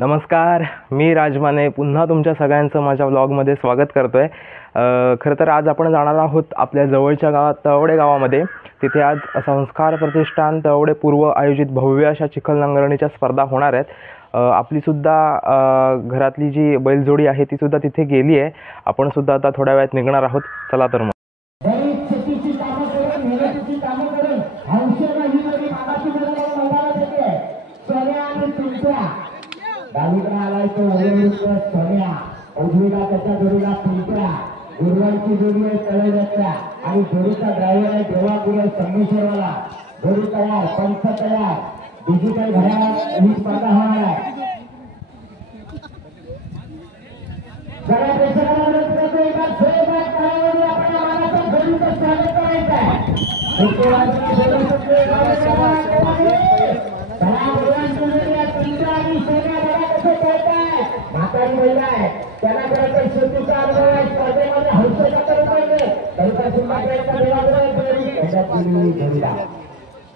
नमस्कार, मी राजमाने पुन्हा तुमच्या सगळ्यांचं माझ्या व्लॉगमध्ये स्वागत करतो आहे। खरं तर आज आपण जाणार आहोत आपल्या जवळच्या गावात तळवडे गावामध्ये। तिथे आज संस्कार प्रतिष्ठान तळवडे पूर्व आयोजित भव्य अशा चिखल नांगरणीच्या स्पर्धा होणार आहेत। आपलीसुद्धा घरातली जी बैलजोडी आहे तीसुद्धा तिथे गेली आहे। आपणसुद्धा आता थोड्या वेळात निघणार आहोत। चला तर मग डावीकडे आलाय तो सोन्या, उजवीला त्याच्या जोडीला पिंपळा, गुरुवारची जोडी आहे तळेगावच्या आणि जोडीचा ड्रायव्हर आहे देवापुरे संगमेश्वरवाला। जोडी तयार, पंच तयार, डिजिटल घड्याळात ही स्पर्धा होणार आहे। सगळ्या प्रेक्षकांना एका जोरदार तालीमध्ये आपल्या मनातून जोडीचं स्वागत करायचं आहे। म्हातारी महिला आहे, त्याला खरं तर शेतीचा अनुभव आहे, स्पर्धेमध्ये हौसला करू पाहिजे तरीचा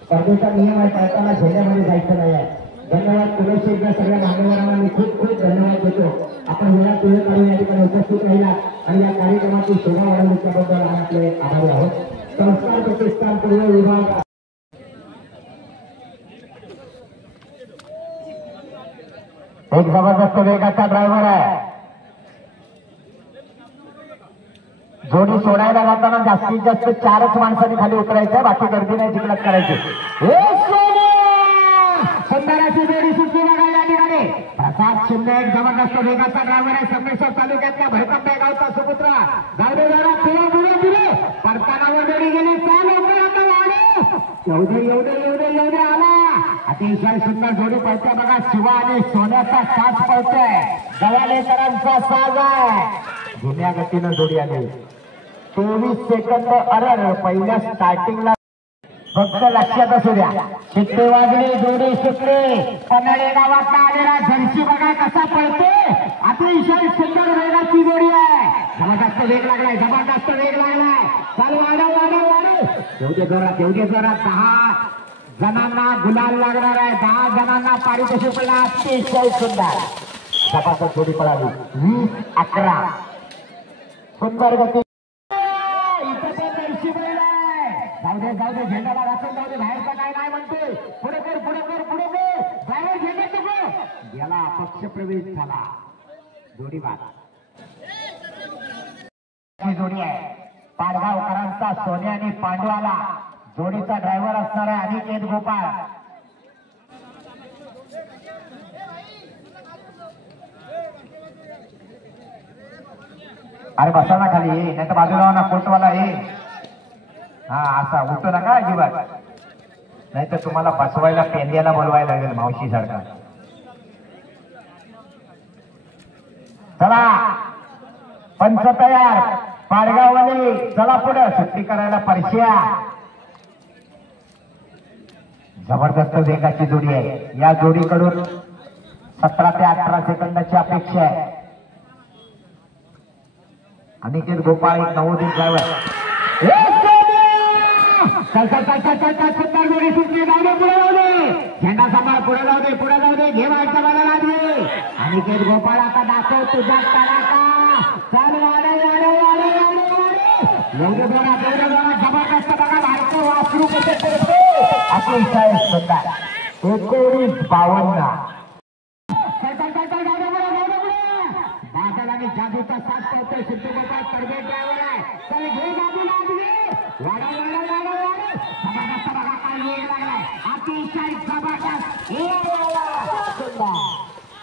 स्पर्धेचा नियम आहे, पळताना झेंड्यामध्ये जायचं नाही आहे। धन्यवाद पुरेशी एकदा सगळ्या मान्यवरांना मी खूप खूप धन्यवाद देतो। आपण वेळा तुझे काढून या ठिकाणी उपस्थित राहिला आणि या कार्यक्रमाची शोभा वाढवण्याबद्दल आम्ही आपले आभारी आहोत। संस्कार प्रतिष्ठान पूर्व विभाग एक जबरदस्त वेगाचा ड्रायव्हर आहे। जोडी सोडायला जाताना जास्तीत जास्त 4च माणसांनी खाली उतरायचं, बाकी गर्दी नाही जिकडत करायची। सुंदर अशी जोडी सुट्टी बघायला ठिकाणी प्रसाद शिंदे एक जबरदस्त वेगाचा ड्रायव्हर आहे। संगमेश्वर तालुक्यातल्या भैरकंबे गावचा सुपुत्र गावडे जरा पुढे परतानावर जोडी गेली, एवढे आला। अतिशय सुंदर जोडी पळते बघा, शिवा आणि सोन्याचा साज पळतोय, गवालेकरांचा साज आहे। जुन्या गतीनं जोडी आली, 24 सेकंद अरे पहिल्या स्टार्टिंगला फक्त लक्षात असू द्या। शिट्टी वाजली, जोडी सुटली, पन्हाळे गावात आलेला झरशी बघा कसा पळते, अतिशय सुंदर वेगाची जोडी आहे। जबरदस्त वेग लागलाय, जबरदस्त वेग लागलाय, चालू वाढव एवढे जोरात 10 जणांना गुलाल लागणार आहे, 10 जणांना पारितोषिक पडला। अतिशय सुंदर जबरदस्त जोडी पळाली, 20-11 सुंदर गती। जाऊ दे झेंडाला वाचून जाऊ दे, बाहेरचा काय नाही म्हणतोय, पुढे कर बाहेर झेंडा नको याला अपक्ष प्रवेश झाला। जोडी बाद जोडी आहे पाडगावकरांचा सोन्या आणि पांडवाला, जोडीचा ड्रायव्हर असणार आहे अनिकेत गोपाळ। अरे बसा ना खाली, नाही तर बाजूला ना कोटवाला ये। हा असा उठू नका अजिबात, नाही तर तुम्हाला बसवायला पेंद्याला बोलवायला लागेल मावशी सारखा। चला पंच तयार, पाडगाववाले चला पुढे, सुट्टी करायला परश्या। जबरदस्त वेगाची जोडी आहे, या जोडीकडून 17 ते 18 सेकंदाची अपेक्षा आहे। अनिकेत गोपाळ एक नवोदित ड्रायव्हर, सुंदर जोडी सुटली, झेंडा सांभाळ, पुढे जाऊ दे घे वाईटचा बाला लागली। अनिकेत गोपाळ आता दाखव तुझा तडाखा, चाल एवढे जबरदस्त बघा भारत वासरू कसे करतो, अतिशय सुंदर 1952 बादल आणि जादूचा साथ पळतोय। सिद्धू गोपाळ तरबेज ड्रायव्हर आहे, चल घे गाडी लागली, जबरदस्त बघा काय वेग लागलाय, अतिशय जबरदस्त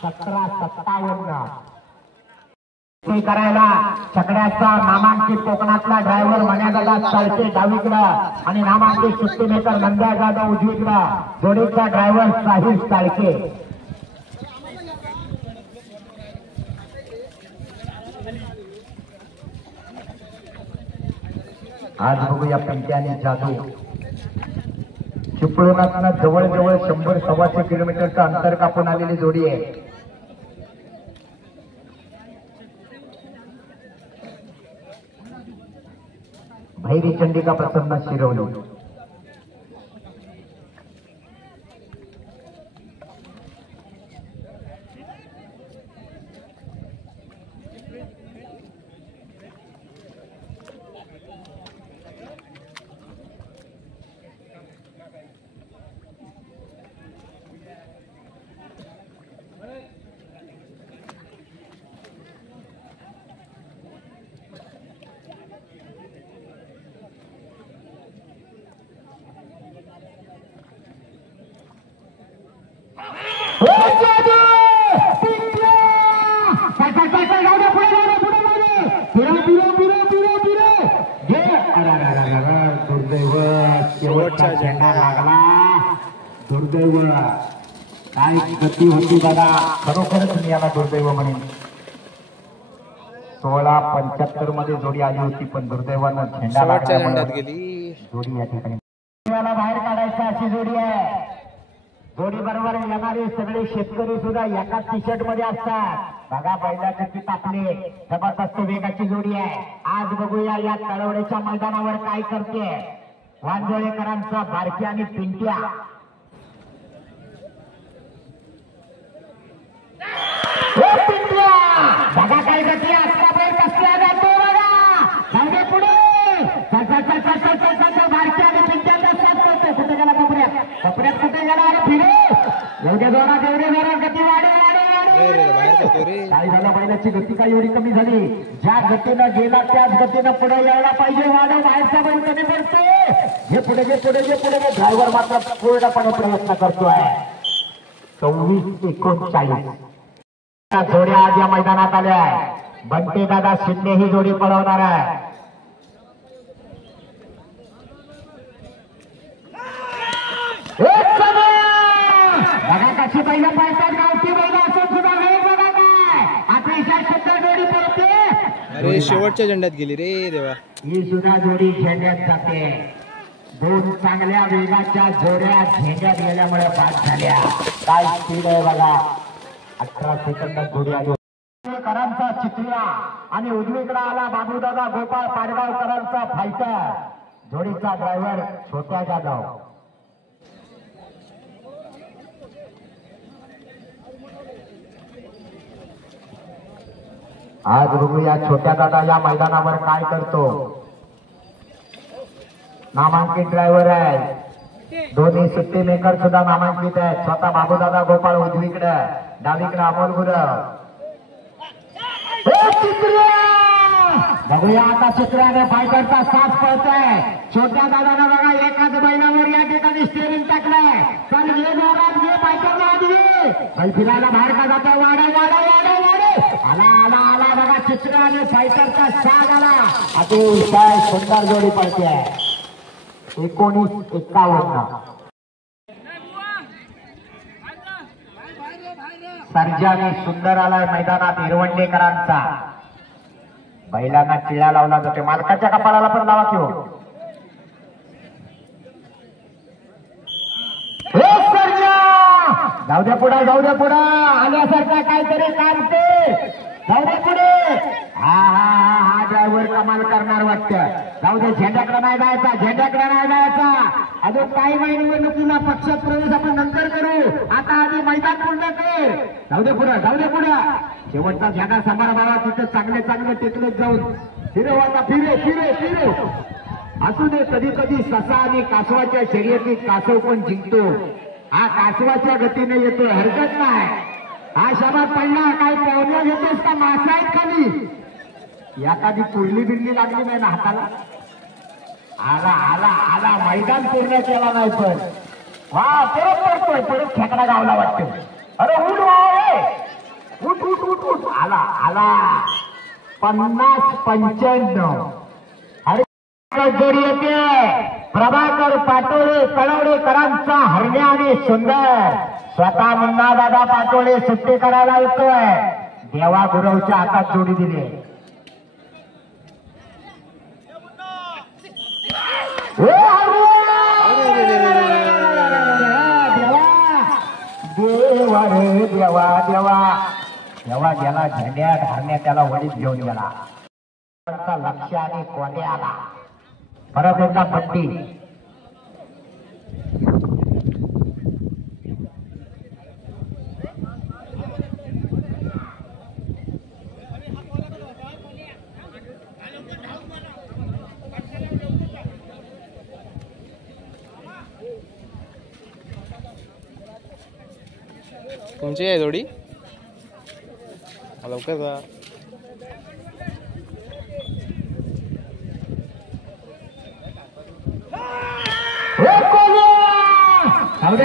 17-57 करायला सगळ्याचा नामांकित कोकणातला ड्रायव्हर मण्यागला चालते डावीकडं आणि नामांकित सुट्टीमेकर नंद्या जाधव उजवीकडं, जोडीचा ड्रायव्हर साहिल चाळके। आज बघूया पिंट्या आणि जाधव चिपळूणातनं जवळजवळ 100-125 किलोमीटरचं अंतर कापून आलेली जोडी आहे। भैरी चंडिका प्रसन्न शिरवली, दुर्दैव. काय गती होती बघा, खरोखरच मी याला दुर्दैव म्हणेन. 16:75 मध्ये जोडी आली होती, पण दुर्दैवानं झेंडा लागल्यामुळे गेली. जोडी या ठिकाणी याला बाहेर काढायचं अशी जोडी आहे. जोडी बरोबर येणारे सगळे शेतकरी सुद्धा एकाच टी शर्ट मध्ये असतात. बघा बैलाचे की तापले, जबरदस्त वेगाची जोडी आहे. आज बघूया या तळवड्याच्या मैदानावर काय करते वांजोळेकरांचा बारकी आणि पिंट्या. बघा काय गती असता बैल कसला जातो बघा. जाऊ पुढे बारकी आणि पिंट्याचा साथ करतो. कुठे गेला कपड्यात, कपड्यात कुठे गेला अरे फिरे. एवढ्या जोरात गती वाढे काय झालं, बैलाची गती काय एवढी कमी झाली. ज्या गतीनं गेला त्याच गतीनं पुढे यायला पाहिजे. वाढव बाहेरचा बैल कमी पडतो. हे पुढे ड्रायव्हर मात्र पूर्णपणे प्रयत्न करतोय. 24-39 जोड्या आज या मैदानात आल्या आहे. बंटे दादा शिंदे ही जोडी पळवणार आहे. बघा कशी बैल पाळतात, गावठी बैल असून सुद्धा वेग बघा काय अतिशय सुंदर जोडी पडते. अरे शेवटच्या झेंड्यात गेली रे देवा. ही सुद्धा जोडी झेंड्यात जाते. दोन चांगल्या वेगाच्या जोड्या झेंड्यात गेल्यामुळे बाद झाल्या. काय स्पीड आहे बघा. 18 सेकंदात जोडी आली. करांचा चिखल्या आणि उजवीकडे आला बाबूदादा गोपाळ पाडगावकरांचा फायटर. जोडीचा ड्रायव्हर छोट्या जाधव. आज बघूया छोट्या दादा या मैदानावर काय करतो. नामांकित ड्रायव्हर आहे. दोन्ही सुट्टी मेकर सुद्धा नामांकित आहेत. स्वतः बाबूदादा गोपाळ उजवीकडे, डावीकडे अमोल गुरव. बघूया आता चित्राने फायटरचा साथ पळतोय. छोट्या दादानं बघा एकाच बैलावर या ठिकाणी स्टेरिंग टाकलंय. तर हे जोरात घे फायटरला आधी बैल फिरायला बाहेर का जातो. आला बघा चित्र आणि फायटरचा साथ आला. अतिशय सुंदर जोडी पळते. 19-51 सर्जाने सुंदर आलाय मैदानात हिरवंडेकरांचा. बैलांना टिळा लावला जातो. मालकाच्या कपाळाला पण लावा किंवा जाऊ द्या पुढे आल्यासारखा काहीतरी काम ते. जाऊ द्या पुढे. हा ड्रायव्हर कमाल करणार वाटतं. जाऊ दे, झेंड्याकडे नाही जायचा. अजून काही माहिती निवडणुकीला पक्षात प्रवेश आपण नंतर करू. आता आधी मैदान पूर्ण कर. जाऊ दे पुढे. शेवटचा झेंडा सांभाळ बाबा. तिथे चांगले टेकलेत जाऊन फिरव आता. फिरे असू दे. कधी ससा आणि कासवाच्या शर्यतीत कासव पण जिंकतो. हा कासवाच्या गतीने येतो, हरकत नाही. हा शब्द पडला. काय पाहुण्या घेतोस का मासा आहेत खाली. एखादी कुर्ली बिरली लागली नाही ना हाताला. आला मैदान पूर्ण केला नाही पण वा परत पडतोय. परत खेकडा गावला वाटतो. अरे उठ आला 50-95. अरे जोडी येते. प्रभाकर पाटोळे कळवडेकरांचा हरण्या आणि सुंदर. स्वतः मुन्ना दादा पाटोळे सुट्टी करायला येतोय. देवा गुरवच्या हातात जोडी दिली. देवा गेला झेंड्यात. हरण्या त्याला वडीत घेऊन गेला. लक्ष आणि कोंडे आला. परत एकदा पट्टी. तुमची आहे जोडी. लवकर जा.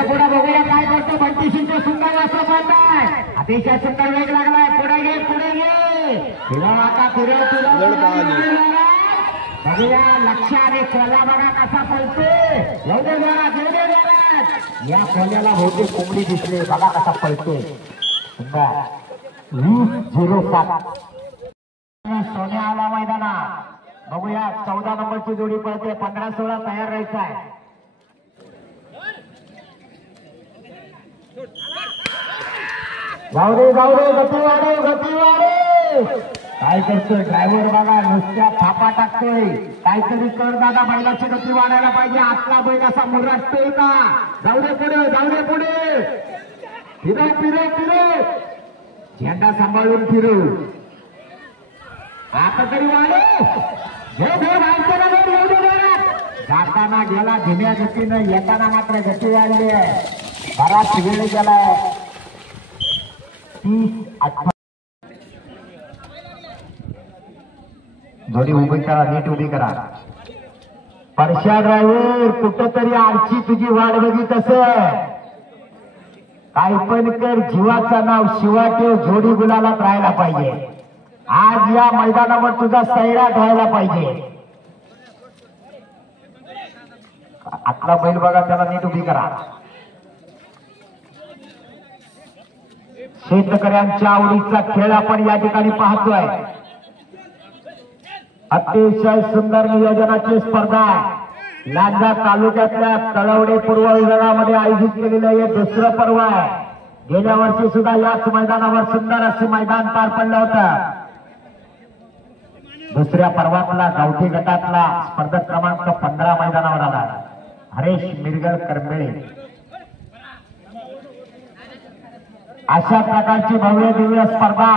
पुढे बघूया काय करतो. बंटीशींचे सुंदर असं पडताय. अतिशय सुंदर वेग लागलाय. पुढे घे. बघूया लक्ष आणि कोला बघा कसा पळतो. एवढे जोरात या कोल्याला बहुतेक कोंबडी दिसली बघा कसा पळतोय. 20-07 सोन्या आला मैदानात. बघूया 14 नंबरची जोडी पळते. 15-16 तयार राहायचा आहे. जाऊ दे गती वाढव. काय करतोय ड्रायव्हर बघा नुसत्या थापा टाकतोय. काहीतरी कर दादा बैलाची गती वाढायला पाहिजे. आतला बैल असा मुरटतोय का. जाऊ दे पुढे फिरव झेंडा सांभाळून फिरू. आता तरी वाढव. जाताना गेला धीम्या गतीनं, येताना मात्र गती वाढली आहे. बराच वेळ गेलाय. 30-18 जोडी उभी करा, नीट उभी करा. परशा ड्रायव्हर कुठंतरी आरची तुझी वाट बघित असेल. काय पण कर, जीवाचं नाव शिवा ठेव. जोडी गुलालात राहायला पाहिजे. आज या मैदानावर तुझा सैराट व्हायला पाहिजे. आतला बैल बघा, त्याला नीट उभी करा. शेतकऱ्यांच्या आवडीचा खेळ आपण या ठिकाणी पाहतोय. अतिशय सुंदर नियोजनाची स्पर्धा आहे. लांजा तालुक्यातल्या तळवडे पूर्व विभागामध्ये आयोजित केलेलं हे दुसरं पर्व आहे. गेल्या वर्षी सुद्धा याच मैदानावर सुंदर असे मैदान पार पडलं होतं. दुसऱ्या पर्वातला गावठी गटातला स्पर्धक क्रमांक 15 मैदानावर आला. हरेश मिरगळ करंबेळे. अशा प्रकारची भव्य दिव्य स्पर्धा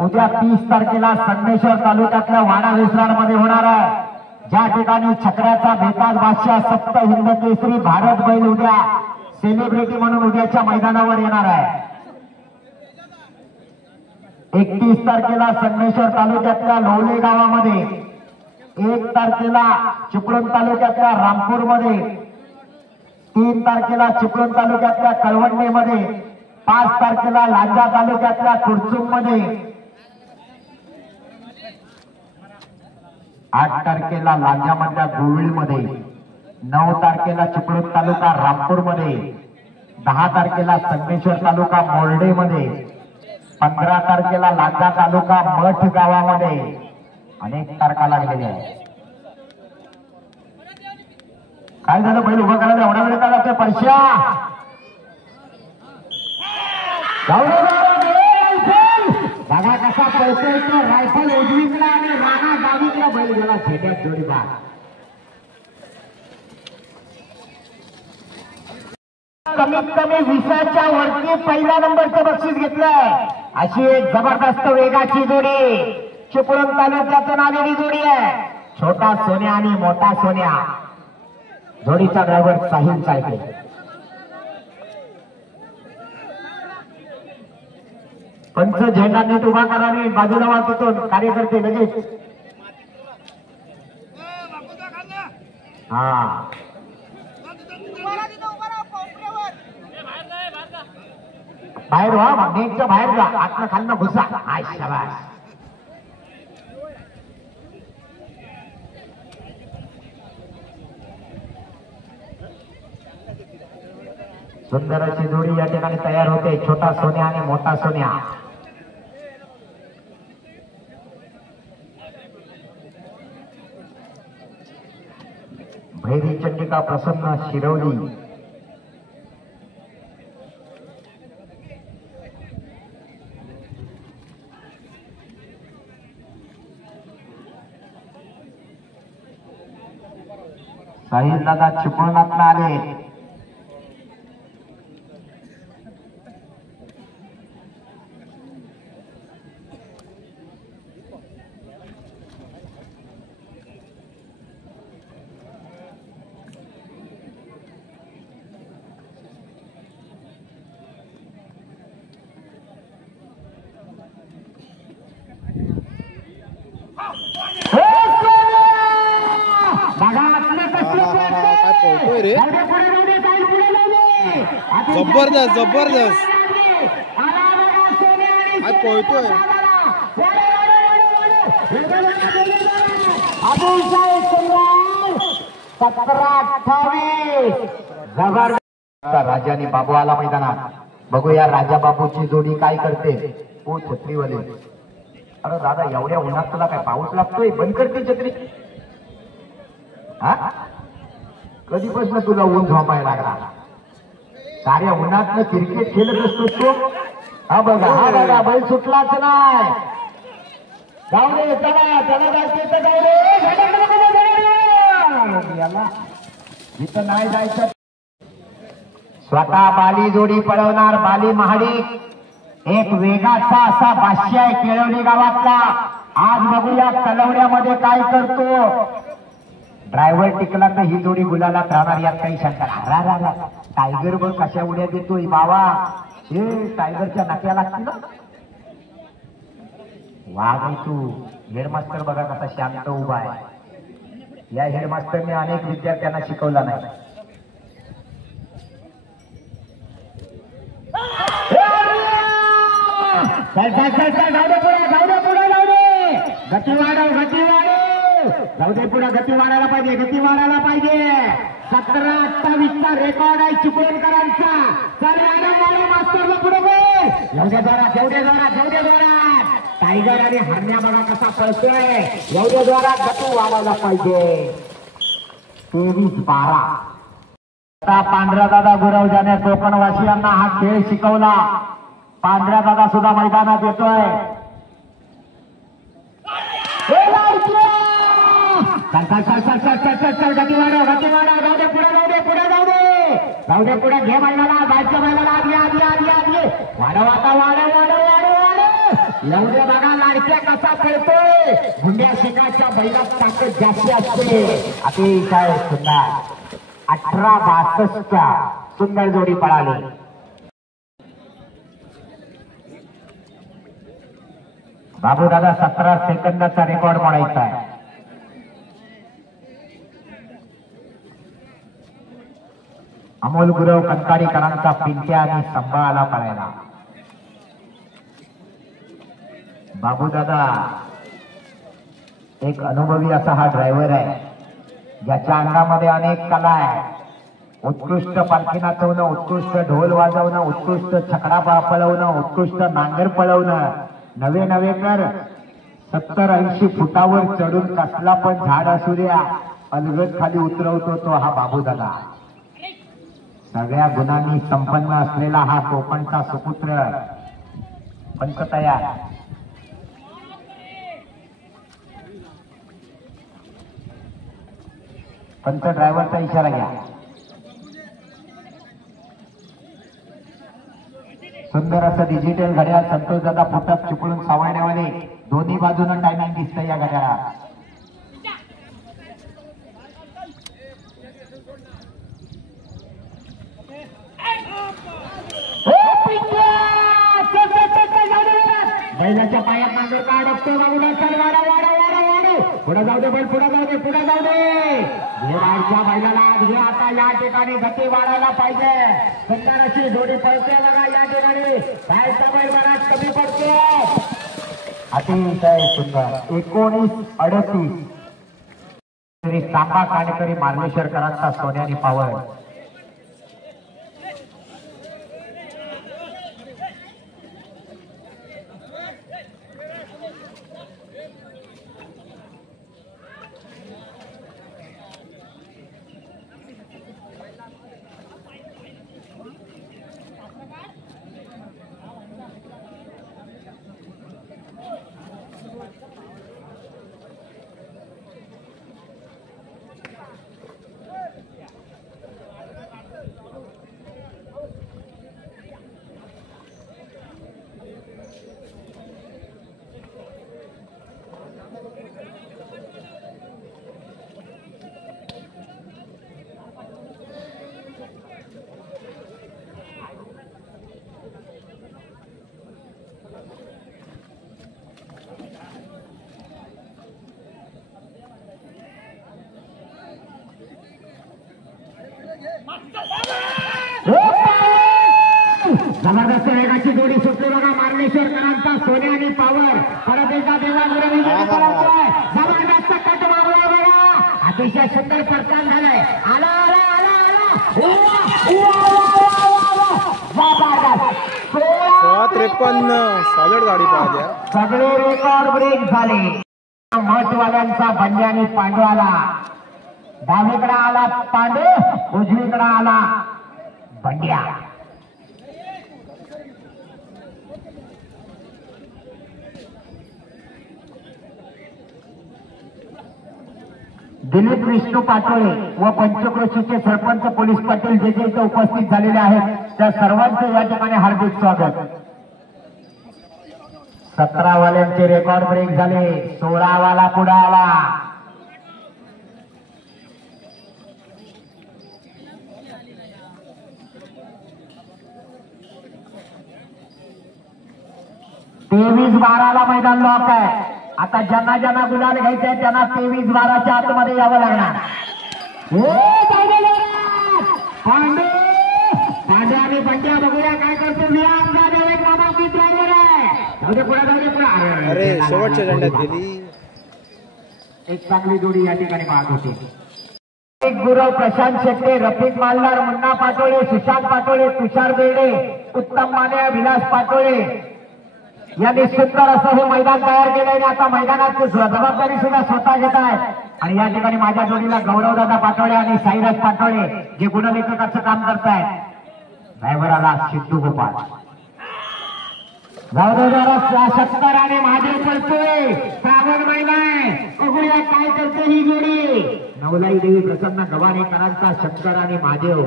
उद्या 30 तारखेला संगमेश्वर तालुक्यातल्या वाडा विसरामध्ये होणार आहे. ज्या ठिकाणी छकड्याचा बेताज बादशाह सप्त हिंद केसरी भारत बैल उद्या सेलिब्रिटी म्हणून उद्याच्या मैदानावर येणार आहे. 31 तारखेला संगमेश्वर तालुक्यातल्या लोवले गावामध्ये, 1 तारखेला चिपळूण तालुक्यातल्या रामपूरमध्ये, 3 तारखेला चिपळूण तालुक्यातल्या कळवंडेमध्ये, 5 तारखेला लांजा तालुक्यातल्या कुरचुम मध्ये, 8 तारखेला लांजामधल्या गोविळमध्ये, 9 तारखेला चिपळूण तालुका रामपूर मध्ये, 10 तारखेला संगमेश्वर तालुका मोर्डे मध्ये, 15 तारखेला लांजा तालुका मठ गावामध्ये अनेक तारखा लागलेल्या आहेत. काय झालं बैल उभं करायला एवढा वेळ का लागतोय परश्या. बघा कसा पळतोय तो. रायफल उजवीकडला आणि राणा डावीकडला बैल गेला झेड्यात जोडीदार. कमीत कमी 20च्या वरती पहिल्या नंबरचं बक्षीस घेतलंय. अशी एक जबरदस्त वेगाची जोडी चिपळूण तालुक्यातून आलेली जोडी आहे. छोटा सोन्या आणि मोठा सोन्या. जोडीचा ड्रायव्हर साहिल चाळके. पंच झेंडा नीट उभा करावी. बाजूला वाचतून कार्यकर्ते लगेच. हा बाहेर व्हा. नेटच्या बाहेर जा. आतनं खालनं घुसा. आय शाबास. सुंदर अशी जोडी या ठिकाणी तयार होते. छोटा सोन्या आणि मोठा सोन्या. भैरी चंडिका प्रसन्न शिरवली. साहिल दादा चिपळूणातून आले. जबरदस्त जबरदस्त आज पळतोय. अतिशय सुंदर. 17-28 जबरदस्त राजाने बाबू आला मैदानात. बघूया राजा बाबूची जोडी काय करते. ओ छत्रीवाले, अरे दादा एवढ्या उन्हात तुला काय पाऊस लागतोय? बंद करते छत्री. हा कधीपासून तुला ऊन झोपायला लागला? साऱ्या उन्हात क्रिकेट खेळत असतो तू. हा बघा बैल सुटलाच नाही. जाऊ दे, चला त्याला जायचं तर जाऊ दे. याला इथं नाही जायचं. स्वतः बाली जोडी पळवणार बाली महाडिक. एक वेगाचा असा भाष्य आहे केळवली गावातला. आज बघूया तलवड्यामध्ये काय करतो. ड्रायव्हर टिकला तर ही जोडी गुलालात राहणार यात काही शंका नाही. टायगर बघ कशा उड्या देतोय बाबा. हे टायगरच्या नाक्याला लागते ना. वाघ तू हेडमास्टर बघा कसा शांत उभा आहे. या हेडमास्टरने अनेक विद्यार्थ्यांना शिकवला नाही. गती वाढायला पाहिजे. 17-28चा रेकॉर्ड आहे चिपळूणकरांचा. मास्टरला पुढे जोरात. टायगर आणि हरण्या बघा कसा पळतोय. एवढ्या जोरात गती वाढायला पाहिजे. 23-12. पांढरा दादा गुरव ज्याने कोकणवासियांना हा खेळ शिकवला. पांढऱ्या दादा सुद्धा मैदानात येतोय. गती वाढव. जाऊ दे पुढे घे मैदानाला. जायचं मैदानाला. आधी वाढव आता. वाढव. एवढ्या बघा लाडक्या कसा पळतोय. गुंड्या शिकाच्या बैलात ताकद जास्ती असते. अतिशय सुंदर 18-62च्या सुंदर जोडी पळाली. बाबू दादा 17 सेकंदाचा रेकॉर्ड मोडायचा आहे. अमोल गुरव कंकाळीकरांचा पिंट्या आणि संभाळाला पळायला. बाबू दादा एक अनुभवी असा हा ड्रायव्हर आहे. ज्याच्या अंगामध्ये अनेक कला आहे. उत्कृष्ट पालखी नाचवणं, उत्कृष्ट ढोल वाजवणं, उत्कृष्ट छकडा पळवणं, उत्कृष्ट नांगर पळवणं. नवे कर 70-80 फुटावर चढून कसला पण झाड असू द्या अलगद खाली उतरवतो तो हा बाबू दादा. सगळ्या गुणांनी संपन्न असलेला हा कोकणचा सुपुत्र. पंच तयार. पंच ड्रायव्हरचा इशारा घ्या. सुंदर असं डिजिटल घड्याळ संतोष दादा फुटत चिपळून सावळण्यावाले. दोन्ही बाजूनं टायमिंग दिसतंय या घड्याळात. बैलाच्या पायात नांगर का अडकतोय बाबूला. चल वाढव. पुढे जाऊ दे बैल. पुढे जाऊ दे. बाहेरच्या बैलाला आज घे आता. या ठिकाणी गती वाढायला पाहिजे. सुंदर अशी जोडी पळते बघा या ठिकाणी. बाहेरचा बैल बराच कमी पडतो. अतिशय सुंदर. 19-38 श्री सांबा काणेकरी मार्लेश्वरकरांचा सोन्यानी पावर. जबरदस्त वेगाची जोडी सुटली बघा मार्लेश्वरकरांचा सोन्या आणि पावर. परत एकदा देवागुरवी जबरदस्त कट मारला बघा. अतिशय सुंदर प्रस्थान झालंय. आला 16-53 सॉलिड गाडी पाहिजे. सगळे रेकॉर्ड ब्रेक झाले. महत्वाल्यांचा बंड्याने पांडवाला डावीकडे आला पांडे, उजवीकडे आला बंड्या. दिलीप विष्णू पाटोळे व पंचक्रोशीचे सरपंच पोलीस पाटील जे जे इथे उपस्थित झालेले आहेत त्या सर्वांचे या ठिकाणी हार्दिक स्वागत. 17 वाल्यांचे रेकॉर्ड ब्रेक झाले. 16 वाला पुढे आला. तेवीस 12ला मैदान लॉक आहे. आता ज्यांना ज्यांना गुलाल घ्यायचे त्यांना 23-12च्या आतमध्ये यावं लागणार. पांडे पांडे आणि बंड्या बघूया काय करतो. एक नामांकित ड्रायव्हर आहे. पुढे अरे शेवटच्या झेंड्यात गेली. एक चांगली जोडी या ठिकाणी पाहत होती. एक गुरव प्रशांत शेट्टे, रफिक मालदार, मुन्ना पाटोळे, सुशांत पाटोळे, तुषार बेर्डे, उत्तम माने, विलास पाटोळे यांनी सुंदर असं हे मैदान तयार केलं आणि आता मैदानात जबाबदारी सुद्धा स्वतः घेत आहेत. आणि या ठिकाणी माझ्या जोडीला गौरवदादा पाटोळे आणि साईराज पाटोळे जे गुणलेखकाचं काम करतायत. ड्रायव्हराला सिद्धू गोपाळ शक्कर आणि महादेव पळतोय. श्रावण महिना आहे. बघूया काय करते ही जोडी. नवलाई देवी प्रसन्न गव्हाणेकरांचा शंकर आणि महादेव.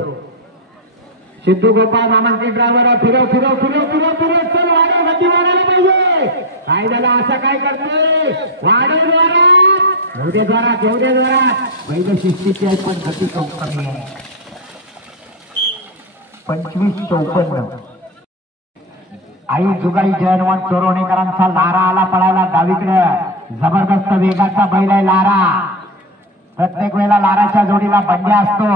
सिद्धू गोपाळ नामांकित ड्रायव्हर. फिरव फिरव फिरव फिरव फिरव चल वाढव, गती वाढायला पाहिजे. काय झालं असं काय करते. वाढव द्वारात एवढे द्वारात एवढे द्वारात पहिले शिस्तीचे आहेत पण गती खूप कमी आहे. 25-54. आई जुगाई जयवंत चोरवणेकरांचा लारा आला पळायला डावीकडे. जबरदस्त वेगाचा बैल आहे लारा. प्रत्येक वेळेला लाराच्या जोडीला बंड्या असतो.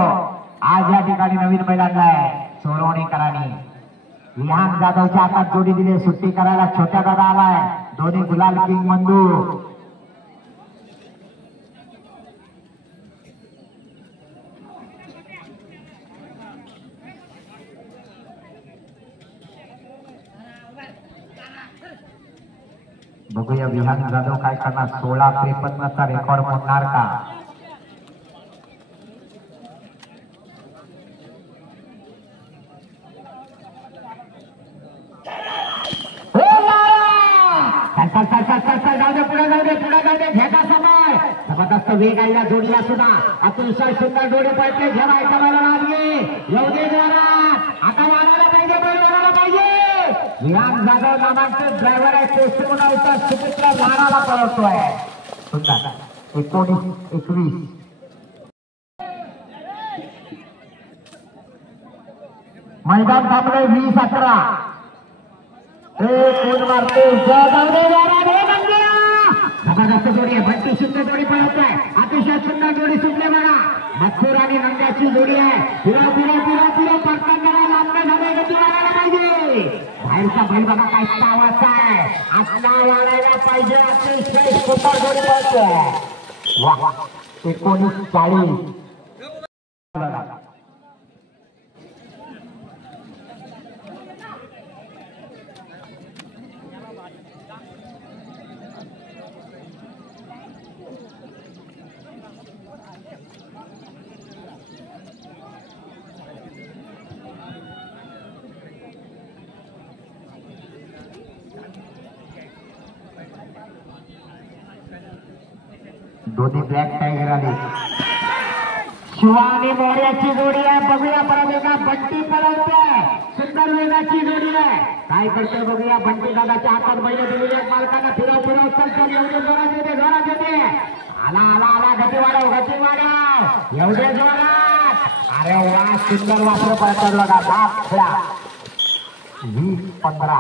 आज या ठिकाणी नवीन बैल आणलाय चोरवणेकरांनी. विहान जाधवच्या हातात जोडी दिली. सुट्टी करायला छोट्या दादा आलाय. दोन्ही गुलाल किंग बंधू. बघूया विहान जाधव काय करणार. 16-53चा रेकॉर्ड मोडणार का. जबरदस्त वेग आहे या जोडीला सुद्धा. अतिशय सुंदर जोडी पडते. जेव्हा एका बैला लागली एवढे जोरात आता वाढायला पाहिजे, बैल वाढायला पाहिजे. विहान जाधव नामांकित ड्रायव्हर आहे. केसरगावचा सुमित्रा लाराला पळवतोय. सुंदर 19-21. मैदान थांबले 20-11. कोण मारते. जबरदस्त जोडी आहे. बंटी सुंदर जोडी पळत आहे. अतिशय सुंदर जोडी सुटले बघा. मथुर आणि नंद्याची जोडी आहे. फिरा फिरा फिरा फिरा पटकन लांबे झाले. गती वाढायला पाहिजे. बाहेरचा बैल बघा काय आवाज आहे. असला वाढायला पाहिजे. अतिशय सुंदर जोडी पळतोय. वा 19-40. दोन्ही ब्लॅक टायगर आले. शिवानी मोर्याची जोडी आहे. बघूया परत एका. बंटी पळवतोय. सुंदर वेगाची जोडी आहे. काय करतोय बघूया. बंटी दादाच्या हातात बैल दिलेली आहेत मालकांना. फिरव फिरव चल चल एवढे जोरात येते जोरात येते. आला आला आला. गती वाढव गती वाढव एवढे जोरात. अरे वा सुंदर वापर पळतात बघा. 20-15.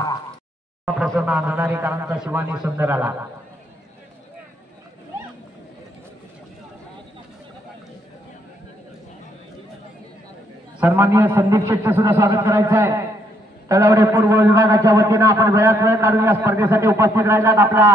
प्रसन्न आनंदारीकरांचा शिवानी सुंदर आला. सन्माननीय संदीप शेट्टे सुद्धा स्वागत करायचं आहे. तळवडे पूर्व विभागाच्या वतीनं आपण वेळात वेळ काढून या स्पर्धेसाठी उपस्थित राहिलात. आपला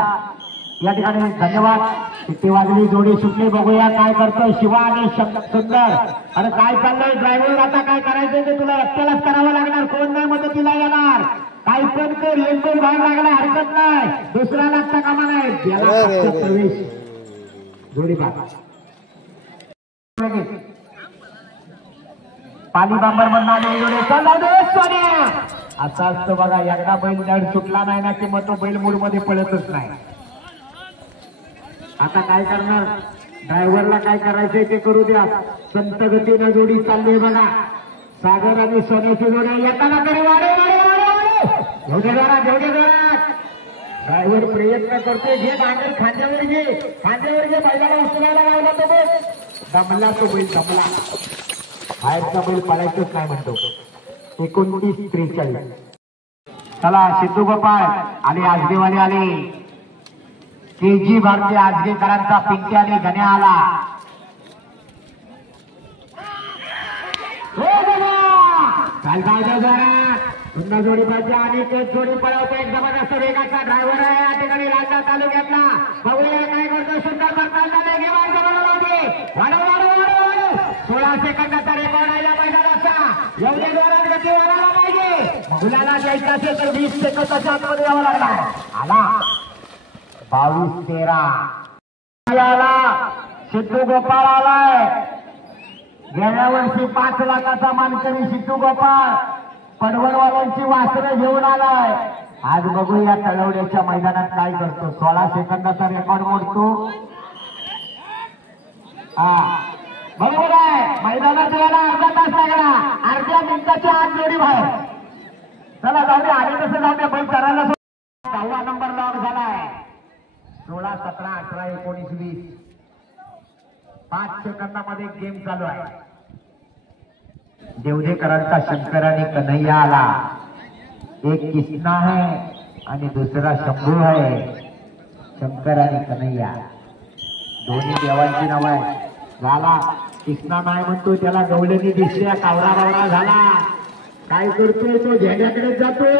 या ठिकाणी धन्यवाद. शिट्टी वाजली, जोडी सुटली. बघूया काय करतोय शिवा आणि सुंदर. अरे काय चाललंय ड्रायव्हर, आता काय करायचंय ते तुला एकट्यालाच करावं लागणार, कोण नाही मदतीला येणार. काही पण कर, लेंबून बाहेर लागला हरकत नाही, दुसरा लागता कामा नाही. याला फक्त प्रवेश. जोडी पाली बांबर सोन्या. असा असतं बघा, एकदा बैल धड सुटला नाही ना की मग तो बैल मूड मध्ये पळतच नाही. आता काय करणार, ड्रायव्हरला काय करायचंय ते करू द्या. संत गतीनं जोडी चालली बघा. सागर आणि सोन्याची जोडी येताना तरी वाढे जेवढे जोरात ड्रायव्हर प्रयत्न करतोय. घे डांगर खांद्यावर घे, खांद्यावर घे. बैलाला उचलायला लावला तो बैल, दमला तो बैल, दमला. बाहेरचा बैल पळायचंच काय म्हणतो. 29-43. चला सिद्धू गोपाळ आणि आजगेवाले आले. केजी भारती आजगेकरांचा पिंकी आणि गण्या आला. पुन्हा जोडी पाहिजे आणि ते जोडी पळवतो. एक जबरदस्त वेगाचा ड्रायव्हर आहे या ठिकाणी लालता तालुक्यातला. बघूया काय करतो. सुंदर करताना वाढव 16 सेकंदाचा रेकॉर्ड आहे या मैदानाचा. एवढे जोरात गती वाढायला पाहिजे. मुलाला द्यायचं असेल तर 20 सेकंदाच्या आतमध्ये यावं लागणार. आला 22-13. सिद्धू गोपाळ आलाय. गेल्या वर्षी 5 लाखाचा मानकरी सिद्धू गोपाळ पडवळवाल्यांची वासरं घेऊन आलाय. आज बघूया तळवड्याच्या मैदानात काय करतो. 16 सेकंदाचा रेकॉर्ड मोडतो. हा बरोबर आहे. मैदानात यायला अर्धा तास लागला. अर्ध्या मिनिटाच्या आत जोडी बाहेर. चला जाऊ दे, आले तसं जाऊ दे. बैल करायला 10वा नंबर लॉक झालाय. 16, 17, 18, 19, 20. 5 सेकंदामध्ये गेम चालू आहे. देवदेकरांचा शंकर आणि कन्हैया आला. एक किसना है आणि दुसरा शंभू है. शंकर आणि कन्हैया दोन्ही देवांची नाव आहे. झाला किसना नाही म्हणतो, त्याला गवळणी दिसल्या, कावरा बावरा झाला. काय करतोय तो, झेंड्याकडे जातोय.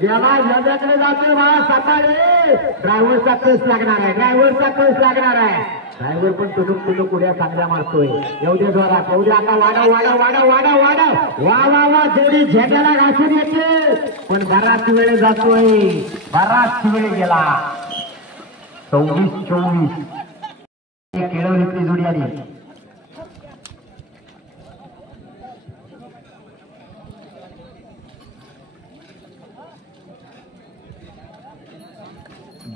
जेव्हा झेंड्याकडे जातोय मला सकाळी ड्रायव्हरचा केस लागणार आहे, ड्रायव्हरचा केस लागणार आहे. ड्रायव्हर पण तुटूक उड्या चांगल्या मारतोय. एवढे जोरात एवढ्या आता वाडा वा वा वा. जोडी झेंड्याला घासून येते पण बराच वेळ जातोय, बराच वेळ गेला. 26-24 केळवलीतली जोडी आली.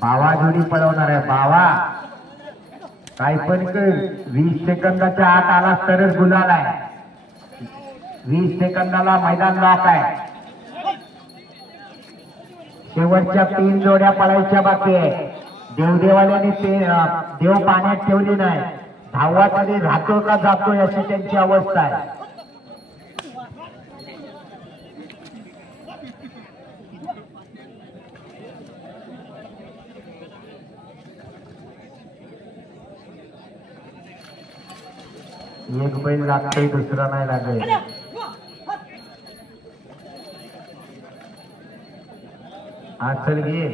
बावा जोडी पळवणार आहे. बावा काय पण कर, 20 सेकंदाच्या आत आला तरच गुलाल आहे. 20 सेकंदाला मैदान लॉक आहे. शेवटच्या 3 जोड्या पळायच्या बाकी आहे. देवदेवाल्याने देव पाण्यात ठेवली नाही. धावामध्ये राहतो का जातोय अशी त्यांची अवस्था आहे. एक बैल लागतोय, दुसरा नाही लागेल. चल घे.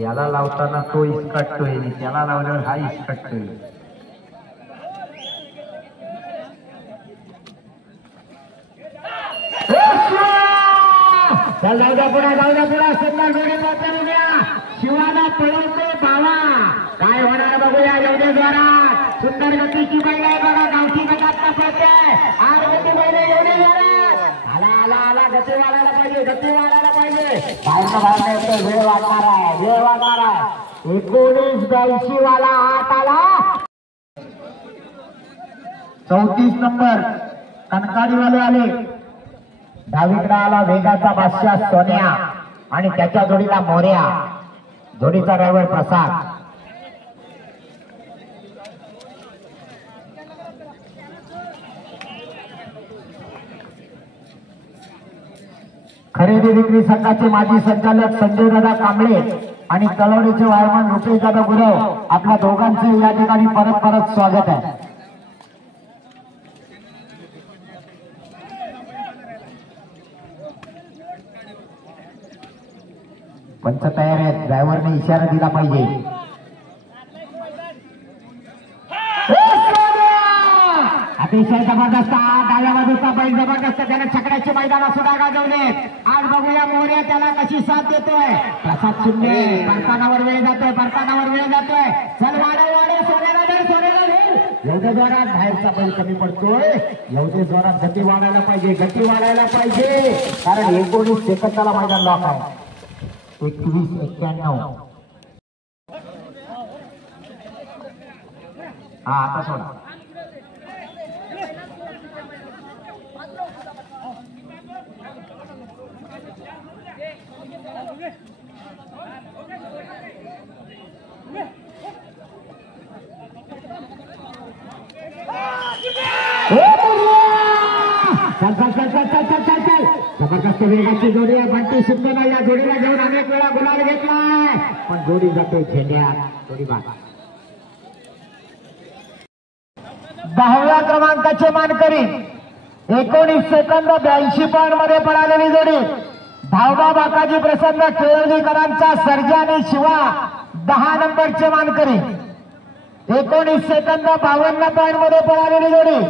याला लावताना तो इसकटतोय, त्याला लावल्यावर हा इसकटतोय. जाऊ द्या पुढे सुंदर जोडी बघूया. शिवाला पळवतो बावा. काय होणार बघूया. एवढे जोरात सुंदर गतीची बैल आहे बघा. गावठी गटात पळते. आरगती बैल एवढे जोरात. आला गती वाढायला पाहिजे. बाहेर येतो. वेळ वाढणार आहे. 19-82 वाला आत आला. 34 नंबर कनकाडीवाले आले. डावीकडे आला वेगाचा बादशाह सोन्या आणि त्याच्या जोडीला मोर्या. जोडीचा ड्रायव्हर प्रसाद. खरेदी विक्री संघाचे माजी संचालक संजय दादा कांबळे आणि तळवडीचे वायरमन रुपेश दादा गुरव, आपल्या दोघांचे या ठिकाणी परत स्वागत आहे. पंच तयार आहेत, ड्रायव्हरने इशारा दिला पाहिजे. अतिशय जबरदस्त डाव्या बाजूचा बैल जबरदस्त, त्याने छकड्याचे मैदान सुद्धा गाजवले. आज बघूया मोर्या त्याला कशी साथ देतोय. प्रसाद शिंदे बरतानावर वेळ जातोय, बरतानावर वेळ जातोय. चल वाढव वाढव, सोन्याला दे, सोन्याला दे. एवढ्या जोरात बाहेरचा बैल कमी पडतोय, एवढे जोरात गती वाढायला पाहिजे, गती वाढायला पाहिजे. कारण 19 सेकंदाला मैदान लॉक आहे. 21-91. हा आता सोडा. चल चल चल चल चल चल चल चल. जबरदस्त वेगाची जोडी आहे. बंटी शिंदेनं या जोडीला घेऊन अनेक वेळा गुलाल घेतलाय, पण जोडी जाते झेंड्यात. जोडी बाद. 10व्या क्रमांकाचे मानकरी 19 सेकंद 82 पॉइंट मध्ये पळालेली जोडी. धावबा बाकाजी प्रसन्न केळवलीकरांचा सर्जा आणि शिवा 10 नंबरचे मानकरी. 19 सेकंद 52 पॉइंट मध्ये पळालेली जोडी.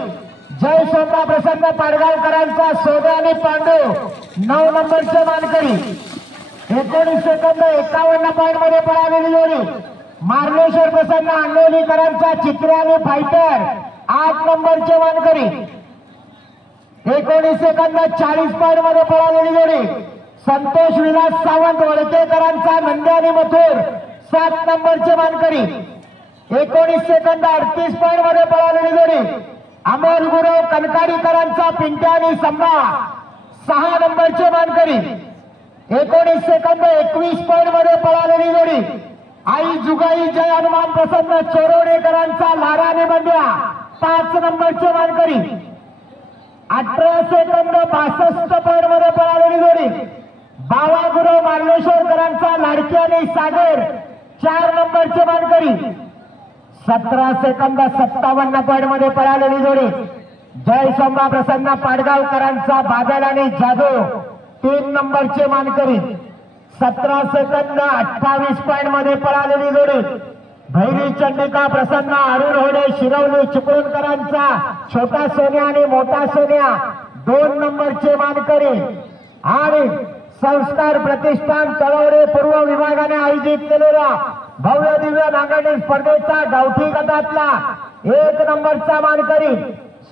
जय सोमरा प्रसन्न पाडगावकरांचा सोन्या आणि पांडू 9 नंबरचे मानकरी. 19 सेकंद 51 पॉइंट मध्ये पळालेली जोडी. मार्लेश्वर प्रसन्न आंडोलीकरांचा चित्रे आणि फायटर 8 नंबरचे मानकरी. 19 सेकंद 40 पॉइंट मध्ये पळालेली जोडी. संतोष विलास सावंत वडकेकरांचा नंद्या आणि मथुर 7 नंबरचे मानकरी. 19 सेकंद 38 पॉइंट मध्ये पळालेली जोडी. अमोल गुरव कनकाडीकरांचा पिंट्या आणि संभा 6 नंबरचे मानकरी. 19 सेकंद 21 पॉइंट मध्ये पळालेली जोडी. आई जुगाई जय हनुमान प्रसन्न चोरवडेकरांचा लारा आणि बंड्या 5 नंबरचे मानकरी. 18 सेकंद 62 पॉइंट मध्ये पळालेली जोडी. बावा गुरव मार्लेश्वरकरांचा लाडकी आणि सागर 4 नंबरचे मानकरी. 17 सेकंद 57 पॉइंट मध्ये पळालेली जोडी. जय सोमरा प्रसन्न पाडगावकरांचा बादल आणि जादू 3 नंबरचे मानकरी. 17 सेकंद 28 पॉइंट मध्ये पळालेली जोडी. भैरी चंडिका प्रसन्न अरुण होडे शिरवली चिपळूणकरांचा छोटा सोन्या आणि मोठा सोन्या 2 नंबरचे मानकरी. आणि संस्कार प्रतिष्ठान तळवडे पूर्व विभागाने आयोजित केलेल्या भव्य दिव्य नांगरणी स्पर्धेचा गावठी गटातला 1 नंबरचा मानकरी.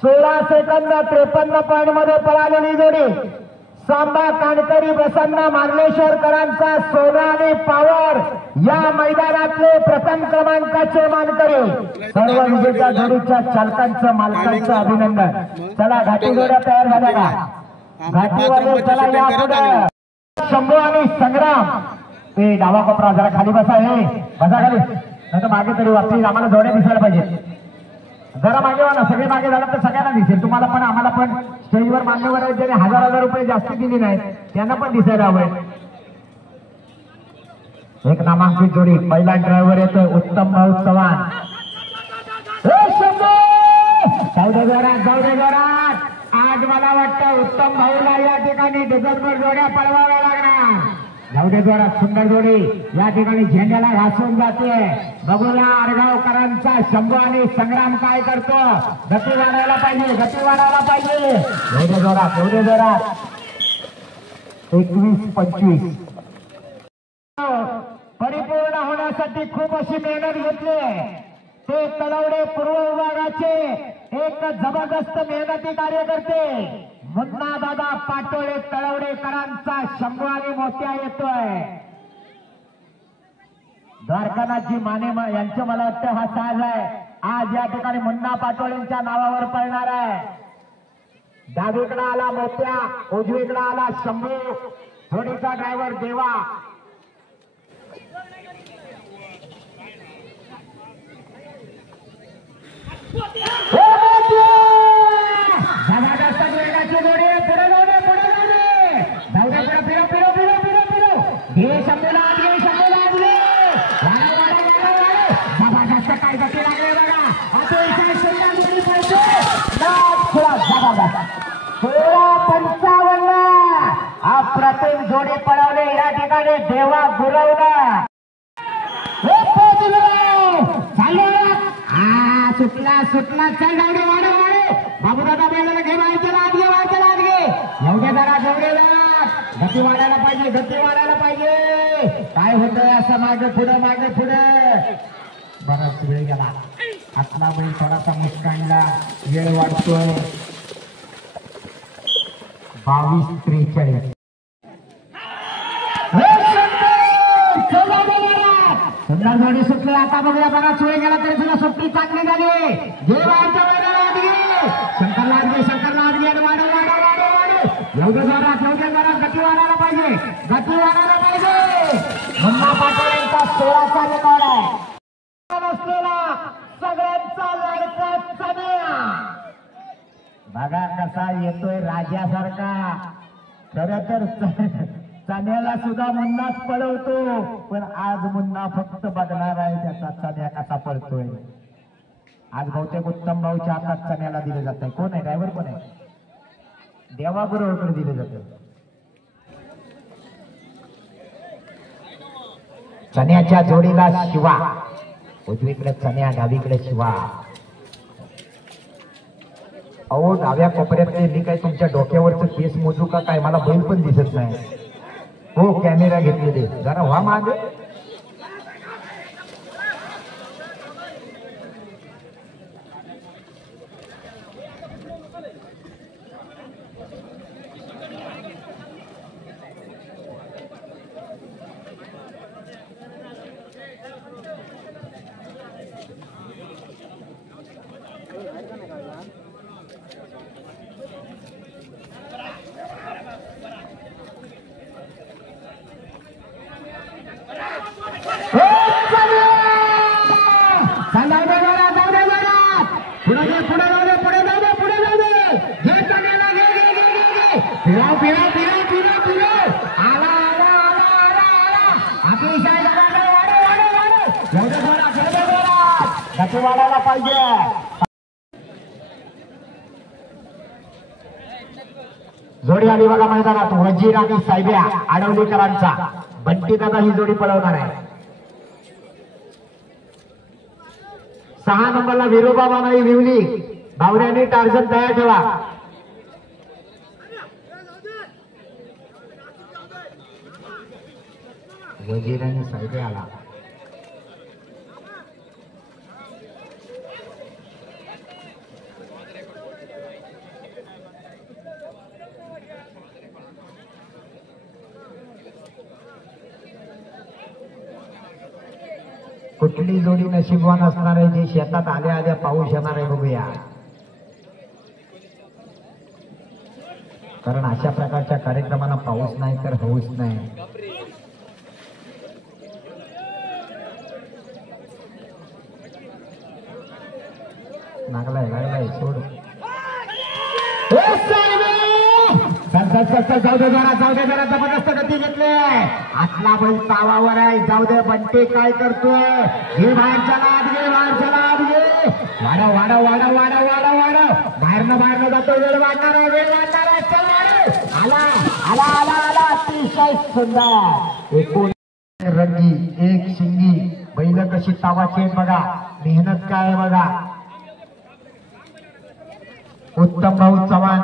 16 सेकंद 53 पॉइंट मध्ये पळालेली जोडी. सांबा कानकरी प्रसन्न मार्लेश्वरकरांचा सोना आणि पावर या मैदानातले प्रथम क्रमांकाचे मानकरी. सर्व विजेत्या जोडीच्या चालकांचं मालकांचं अभिनंदन. चला घाटी जोड्या तयार झाल्या का? घाटीवाले चला या पुढे. शंभू आणि संग्राम ते डावा कोपरा जरा खाली बसा. हे बसा खाली, नाही तर मागे तरी वाटली. आम्हाला जोड्या दिसायला पाहिजे. जरा मागे वा ना, सगळे मागे झालं तर सगळ्यांना दिसेल. तुम्हाला पण आम्हाला पण स्टेजवर मान्यवर आहेत ज्याने 1000 रुपये जास्ती दिली नाही त्यांना पण दिसायला हवंय. एक नामांकित जोडी. पहिला ड्रायव्हर येतोय उत्तम भाऊ चव्हाण. जाऊ दे जोरात. आज मला वाटतं उत्तम भाऊला या ठिकाणी डझनभर जोड्या पळवाव्या लागणार. जाऊ दे जोरात. सुंदर जोडी या ठिकाणी झेंड्याला घासून जाते. बघूया आडगावकरांचा शंभू आणि संग्राम काय करतो. गती वाढायला पाहिजे, गती वाढायला पाहिजे. जाऊ दे जोरात. 21-25 परिपूर्ण होण्यासाठी खूप अशी मेहनत घेतली. ते तळवडे पूर्व विभागाचे एक जबरदस्त मेहनती कार्यकर्ते मुन्ना दादा पाटोळे तळवडेकरांचा शंभू आणि मोत्या येतोय. द्वारकानाथजी माने यांचं मला वाटतं हा साज आहे. आज या ठिकाणी मुन्ना पाटोळेंच्या नावावर पळणार आहे. डावीकडे आला मोत्या, उजवीकडे आला शंभू. जोडीचा ड्रायव्हर देवा. जबरदस्त वेगाची जोडी. पुढे जाऊ दे. घे शंभूला आत, घे शंभूला आत, घे. जबरदस्त काय गती लागले बघा. अतिशय सुंदर जोडी पळते. जबरदस्त 16-55. अप्रतिम जोडी पळवले या ठिकाणी देवा गुरवला सुटला सुटला चल डावडे वाढव वाढव बाबूदादा बैलाला घे व्हायचं आत घे व्हायचं आत घे एवढे जरा जेवढे गती वाढायला पाहिजे गती वाढायला पाहिजे काय होतंय असं मागे पुढे बराच वेळ गेला आतला बैल थोडासा मुस्कानला वेळ वाढतोय 22:43 सुंदर जोडी सुटली आता बघूया बराच वेळ गेला तरी सुद्धा सुट्टी चांगली झाली शंकरला आदगे वाढव एवढे जरा गती वाढायला पाहिजे मुन्ना पाटील यांचा 16चा रेकॉर्ड आहे असलेला सगळ्यांचा लाडका चन्या बघा कसा येतोय राजासारखा खरं तर चण्याला सुद्धा मुन्नाच पळवतो पण आज मुन्ना फक्त बघणार आहे त्याचा चण्या कसा पळतोय आज बहुतेक उत्तम भाऊच्या हातात चण्याला दिले जात आहे कोण आहे ड्रायव्हर कोण आहे देवाबरोबर दिले जाते चण्याच्या जोडीला शिवा उजवीकडे चण्या डावीकडे शिवा अहो डाव्या कोपऱ्यातले मी काय तुमच्या डोक्यावरचं केस मोजू का काय मला बैल पण दिसत नाही हो कॅमेरा घेतलेले जरा व्हा मागे वाढायला पाहिजे जोडी आली बघा मैदानात वजीर आणि साहेब्या आडवलीकरांचा बंटी दादा ही जोडी पळवणार आहे 6 नंबरला विरोबा मानाई विवली भावऱ्याने टार्जन तयार ठेवा वजीर आणि साहेब्या आला कुठली जोडी नशीबवान असणार आहे जे शेतात आल्या आल्या पाऊस येणार आहे बघूया कारण अशा प्रकारच्या कार्यक्रमांना पाऊस नाही तर हौस नाही लागलाय सोड जाऊ दे जरा जबरदस्त गती घेतली आतला बैल तावावर आहे जाऊ दे बंटी काय करतोय घे बाहेर चला वाढव बाहेरनं जातो वेळ वाढणार आहे चल आला अतिशय सुंदर एकूण रंगी एक शिंगी बैल कशी तावाची बघा मेहनत काय बघा उत्तम भाऊ चव्हाण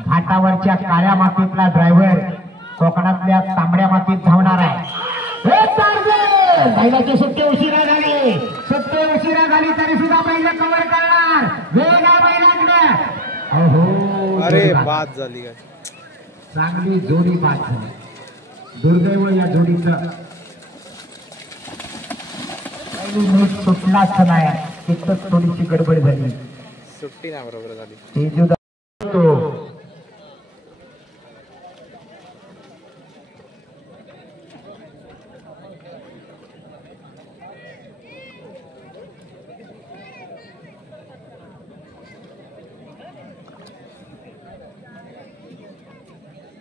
घाटावरच्या काळ्या मातीतला ड्रायव्हर कोकणातल्या तांबड्या मातीत धावणार आहे बैलाची सुट्टी उशिरा झाली तरी सुद्धा बैल कव्हर करणार वेगा बैलांकडे अरे बाद झाली काय चांगली जोडी बाद झाली दुर्दैव या जोडीचं पहिली नीट सुटलाच नाही तिथंच थोडीशी गडबड झाली सुट्टी नाही बरोबर झाली तेजू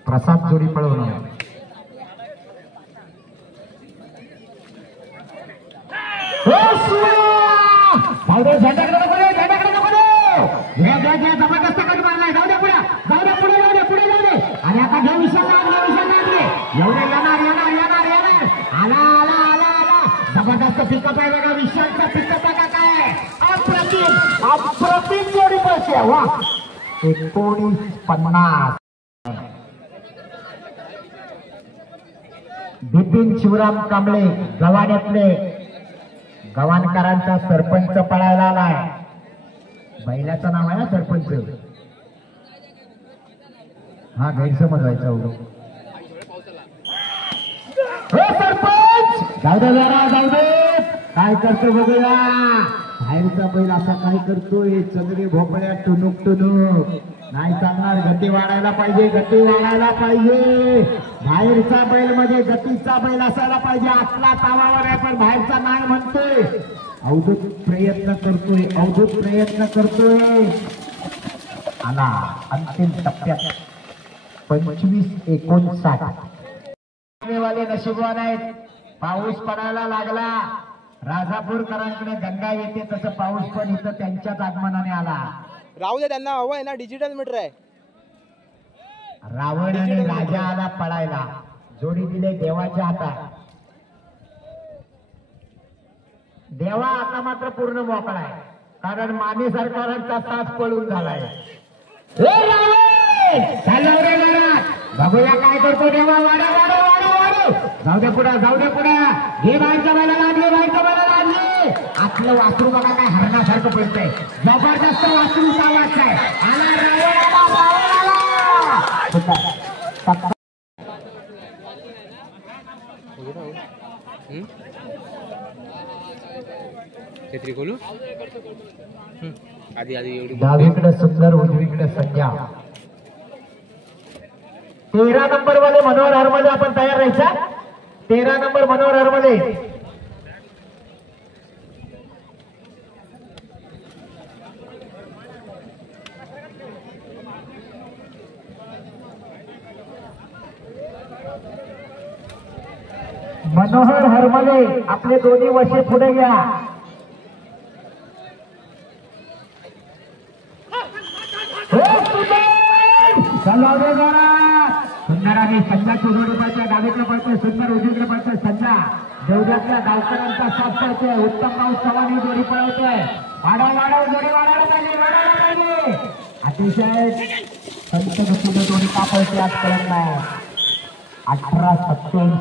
प्रसाद जोडी पळवणार जबरदस्त कट मारलाय जाऊ दे पुढे आणि आता घे विशाल पिकअप आहे बघा, विशालचा पिकअप बघा काय अप्रतिम जोडी पळते. वा 1950. बिपिन शिवराम कांबळे गव्हाण्यातले गव्हाणकरांचा सरपंच पळायला आलाय. बैलाचं नाव आहे ना सरपंच. हा गैरसमज व्हायचा हो सरपंच. जाऊ दे जरा जाऊ दे. काय करतो बघूया. बाहेरचा बैल असा काय करतोय. चंद्री भोपळ्या टुनुक टुनुक. नाही चालणार. गती वाढायला पाहिजे. गती वाढायला पाहिजे. बाहेरचा बैल मध्ये गतीचा बैल असायला पाहिजे. आतला तावावर आहे पण बाहेरचा नाही म्हणतोय. अवधूत प्रयत्न करतोय. अवधूत प्रयत्न करतोय. आला अंतिम टप्प्यात 25-59. वाले नशीबवान आहेत. पाऊस पडायला लागला. राजापूरकरांकडे गंगा येते तसं पाऊस पण इथं त्यांच्याच आगमनाने आला. राहू दे, त्यांना हवं आहे ना, डिजिटल मीटर आहे. रावण आणि राजा आला पळायला. जोडी दिले देवाच्या हातात. देवा आता मात्र पूर्ण मोकळा आहे कारण माने सरकारांचा तास पळून झालाय. बघूया काय करतो देवा. वाडा वाडा वाडा वाडा. जाऊ दे पुढे जाऊ दे पुढे. घे बाहेरच्या बैला लागली. बाहेरच्या बैला लागली. आपलं वासरू बघा काय हरणासारखं पडतंय. जबरदस्त वासरूचा आवाज आहे. आला रावण आला. त्रिकोलू आधी आधी एवढी डावीकडे सुंदर उजवीकडे संध्या. 13 नंबर वाले मनोहर हरमले आपण तयार राहायचा. 13 नंबर मनोहर हरमले. मनोहर हरमले आपले दोन्ही वर्षे पुढे घ्या. सुंदर आणि संघाची जोडी पडते. डावीकडे पडते सुंदर. उजवीकडे पडते संघा. देवजातल्या गावकऱ्यांचा साथ पडते. उत्तम पाऊस चव्हाण ही जोडी पळवते. वाढव वाढव जोडी वाढायला पाहिजे. वाढायला पाहिजे. अतिशय संत गतीने जोडी का पळते आज कळत नाही. 18-27.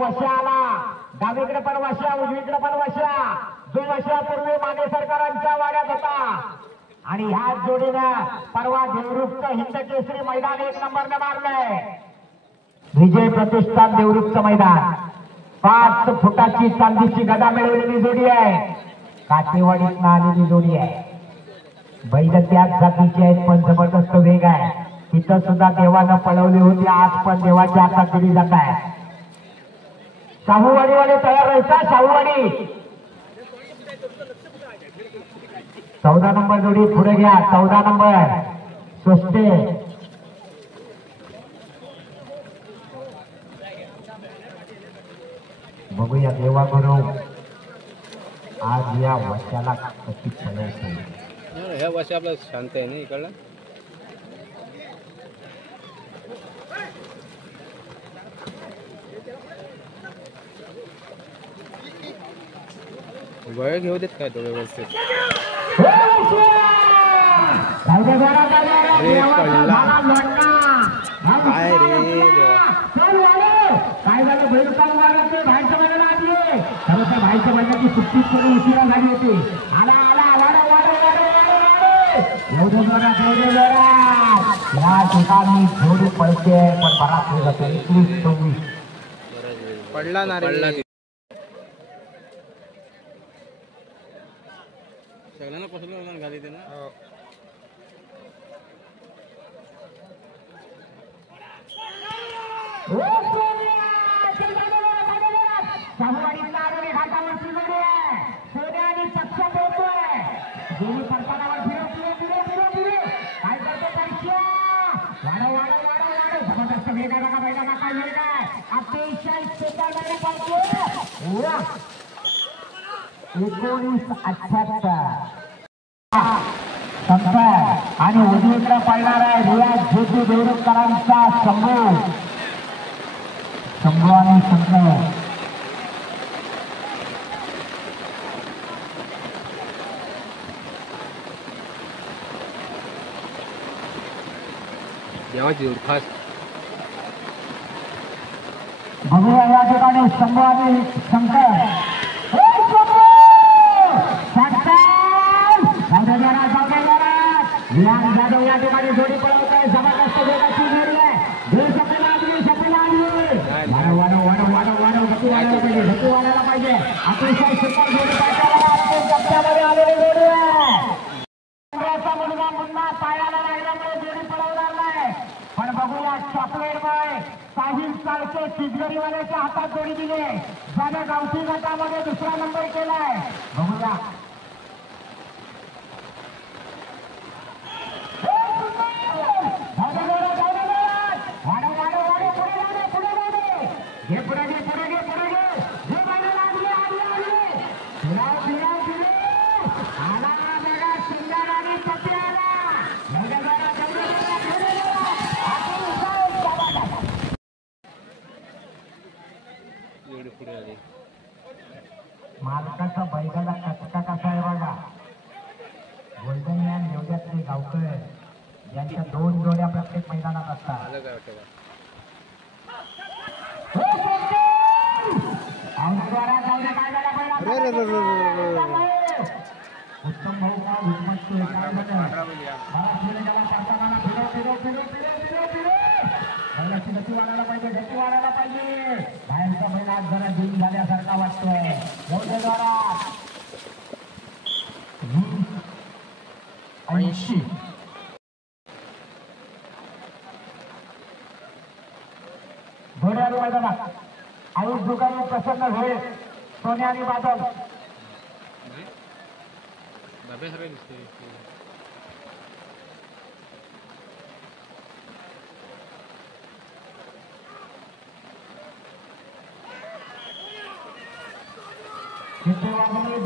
वशा आला. डावीकडे पण वशा उजवीकडे पण वशा. जो वर्षापूर्वी माने सरकारांच्या वाड्यात होता आणि ह्याच जोडीनं परवा देवरूपचं हिंद केसरी मैदान 1 नंबरने मारलंय. विजय प्रतिष्ठान देवरूपचं मैदान. 5 फुटाची चांदीची गदा मिळवलेली जोडी आहे. काटेवाडीतनं आलेली जोडी आहे. बैल त्याच जातीची आहेत पण जबरदस्त वेग आहे. तिथं सुद्धा देवानं पळवली होती. आज पण देवाच्या हातात दिली जात आहे. शाहूवाडीवाले तयार राहायचा. शाहूवाडी 14 नंबर जोडी पुढे घ्या. 14 नंबर स्वस्ते. बघूया देवा गुरु आज या वर्षाला कशी पळवतो. ह्या वर्षी आपलं शांत आहे ना इकडलं. वेळ घेऊ देत काय तो व्यवस्थित. काय रे देवा. काय झालं. बैल काम मारत बाहेरच्या बैलाला आली. खरं तर बाहेरच्या बैलाची सुट्टी करून उशिरा झाली होती. आला आला वाडा वाडा वाडा. एवढं जोरात एवढं जोरात. या ठिकाणी जोडी पळते पण बराच वेळ जातो. 21-24 पडला ना रे. सगळ्यांना पसरलं घाली ते ना. शाहूवाडीतला आरोग्य घाटावरची जोडी आहे. सोन्या आणि पक्षा बोलतोय. दोन्ही परतानावर फिरव फिरव फिरव फिरव फिरव. काय करतो परीक्षा. वाढव वाढव वाढव वाढव. जबरदस्त वेग आहे बघा. बैलाला काय वेग आहे. अतिशय सुंदर बैल पळतो. 1978 संपत आणि उजवीकडे पडणार आहे रियाज ज्योती देवरुखकरांचा शंभू आणि शंकर देवाची खास बघूया या ठिकाणी शंभू आणि शंकर जाधव या ठिकाणी जोडी पळवत आहे जबरदस्त वेगाची जोडी आहे गती वाढायला पाहिजे अतिशय सुंदर जोडी टप्प्यामध्ये आलेली जोडी आहे मुलगा मुन्ना पायाला लागल्यामुळे जोडी पळवणार नाही पण बघूया चॉकलेट बॉय साहिल साळके चिजगरीवाल्याच्या हातात जोडी दिली ज्याने गावठी गटामध्ये दुसरा नंबर केलाय बघूया एवढी पुढे आली मालकाचा बैलाला कचका कसा आहे बघा गोल्डन मॅन एवढ्यातले गावकर यांच्या 2 जोड्या प्रत्येक मैदानात असतात आलं काय वाटतं उत्तम भाऊ का हिम्मत बैलाची गती वाढायला पाहिजे बाहेरचा बैल आज जरा जीव झाल्यासारखा वाटतोय एवढ्या जोरात 80 घोड्यावर मैदानात आयुष दुकानी प्रसन्न घोडे सोने आणि बादल बाब्यासारखं दिसते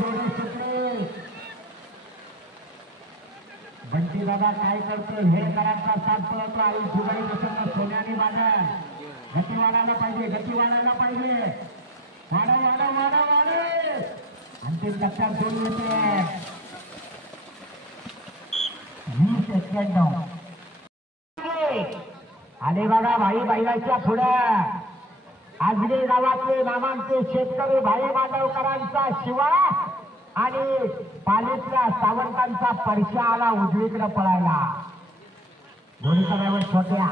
जोडी सुटली बंटी दादा काय करतो हे करांचा साथ पळवतो आयुष दुकानी प्रसन्न सोने आणि बादल गती वाढायला पाहिजे वाढ अंतिम टप्प्यात जोडी येते 20 आले बघा भाई बैलाच्या पुढे आजरे गावातले नामांचे शेतकरी भाई मांडवकरांचा शिवा आणि पालीतल्या सावंतांचा परशा आला उजवीकडे पळायला दोन्ही सगळ्यावर छोट्या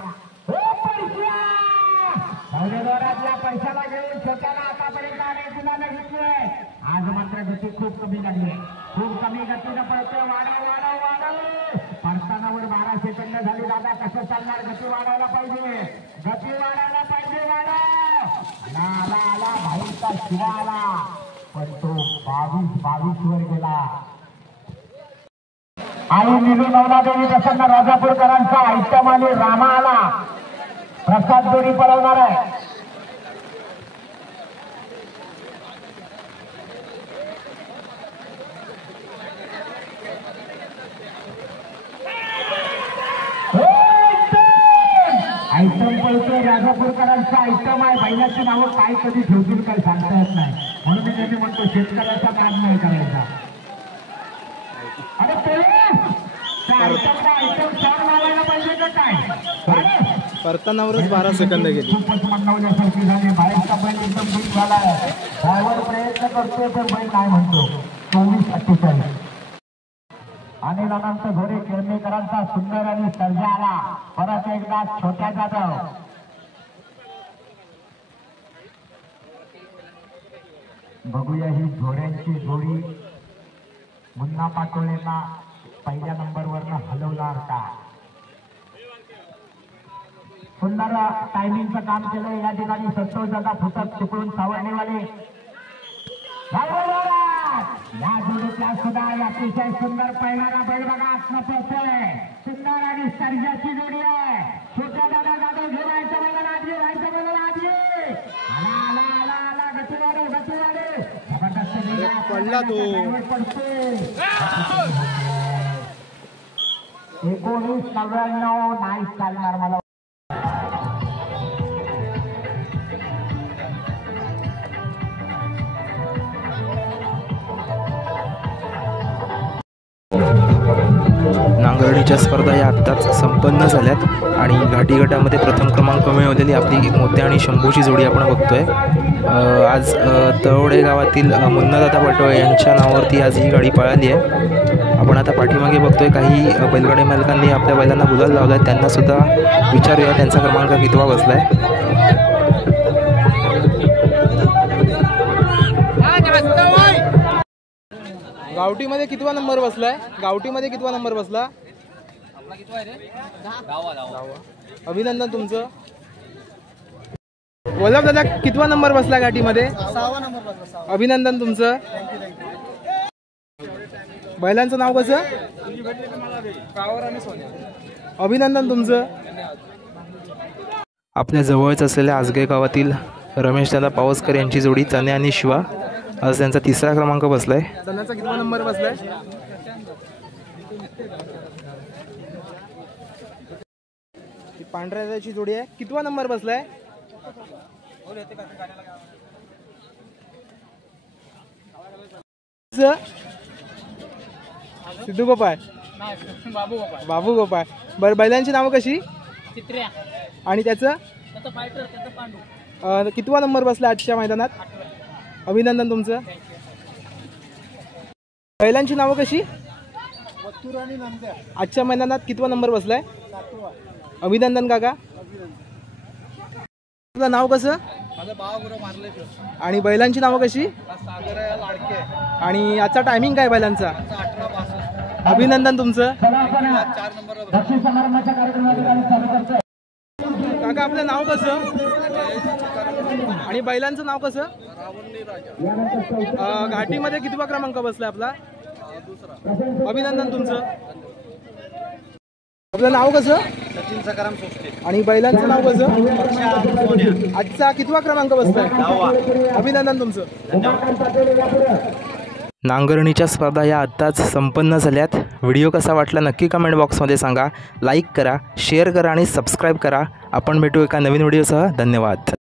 दौऱ्यातल्या पैशाला घेऊन छोट्याला आतापर्यंत अनेक गुलाला घेतलोय आज मात्र गती खूप कमी लागली खूप कमी गतीनं पळतोय वाढव परतानावर 12 सेकंद झाली दादा कसं चालणार गती वाढायला पाहिजे आला भाईचा शिवा आला पण तो 22 वर गेला आई निलू नवनादेवी प्रसन्न राजापूरकरांचा ऐटमाली रामा आला प्रसाद जोडी पळवणार आहे आयटम पळतोय राजापूरकरांचा आयटम आहे बैलाची नावं काय कधी ठेवतील काय सांगता येत नाही म्हणून मी नेहमी म्हणतो शेतकऱ्याचा नाद नाही करायचा अरे आयटम 4 मारायला पाहिजे का काय परतानावरच 12 सेकंद गेली खूपच म्हणण्यासारखी झाली बाहेरचा बैल एकदम दूर झालाय ड्रायव्हर प्रयत्न करतोय पण बैल काय म्हणतो 24-48 आणि अनंत घोडे केळमेकरांचा सुंदर आणि सर्जा आला परत एकदा छोट्या जाधव बघूया ही घोड्यांची जोडी मुन्ना पाटोळेंना पहिल्या नंबरवरनं हलवणार का सुंदर टायमिंगचं काम केलं या ठिकाणी संतोष दादा फुटक चिपळून सावरणेवाले या जोडीतला सुद्धा अतिशय सुंदर पहिला बैल बघा आत्म पळतोय सुंदर आणि सर्जाची जोडी आहे छोट्या दादा जाधव घेवायच्या बैलाला आधी आला गती वाढव जबरदस्त सोडला तो. 1999 नाही चालणार मला. नांगरणीच्या स्पर्धा या आत्ताच संपन्न झाल्यात आणि घाटी गटामध्ये प्रथम क्रमांक मिळवलेली आपली मोत्या आणि शंभूची जोडी आपण बघतोय. आज तळवडे गावातील मुन्नादादा पाटोळे यांच्या नावावरती आज ही गाडी पळाली आहे. आपण आता पाठीमागे बघतोय काही बैलगाडी मालकांनी आपल्या बैलांना गुलाल लावला आहे. त्यांना सुद्धा विचारूया त्यांचा क्रमांक कितवा बसलाय. गावठीमध्ये कितवा नंबर बसलाय? गावठीमध्ये कितवा नंबर बसला? अभिनंदन तुमचं. वल्लभ दादा कितवा नंबर बसला गाठीमध्ये? 6वा नंबर बसला. अभिनंदन तुमचं. बैलांचं नाव कसं? अभिनंदन तुमचं. आपल्या जवळच असलेल्या आजगे गावातील रमेशदादा पावसकर यांची जोडी चने आणि शिवा आज त्यांचा 3रा क्रमांक बसलाय. चण्याचा कितवा नंबर बसलाय? पांढऱ्या दादाची जोडी आहे. कितवा नंबर बसलाय? सिद्धू गोपाळ, बाबू गोपाळ. बरं, बैलांची नावं कशी? आणि त्याचं कितवा नंबर बसला आजच्या मैदानात? अभिनंदन तुमचं. बैलांची नावं कशी? आजच्या मैदानात कितवा नंबर बसलाय? अभिनंदन काका. तुझं नाव कसं? आणि बैलांची नावं कशी? आणि आजचा टायमिंग काय बैलांचा? अभिनंदन तुमचं. काका आपलं नाव कसं? आणि बैलांचं नाव कसं? घाटीमध्ये कितवा क्रमांक बसलाय आपला? अभिनंदन तुमचं. आपलं नाव कसं? सचिन सकाराम सोस्ते. आणि बैलांचं नाव कसं? आजचा कितवा क्रमांक बसलाय? अभिनंदन तुमचं. नांगरणीच्या स्पर्धा या आत्ताच संपन्न झाल्यात. व्हिडिओ कसा वाटला नक्की कमेंट बॉक्समध्ये सांगा. लाईक करा, शेअर करा आणि सबस्क्राईब करा. आपण भेटू एका नवीन व्हिडिओसह. धन्यवाद.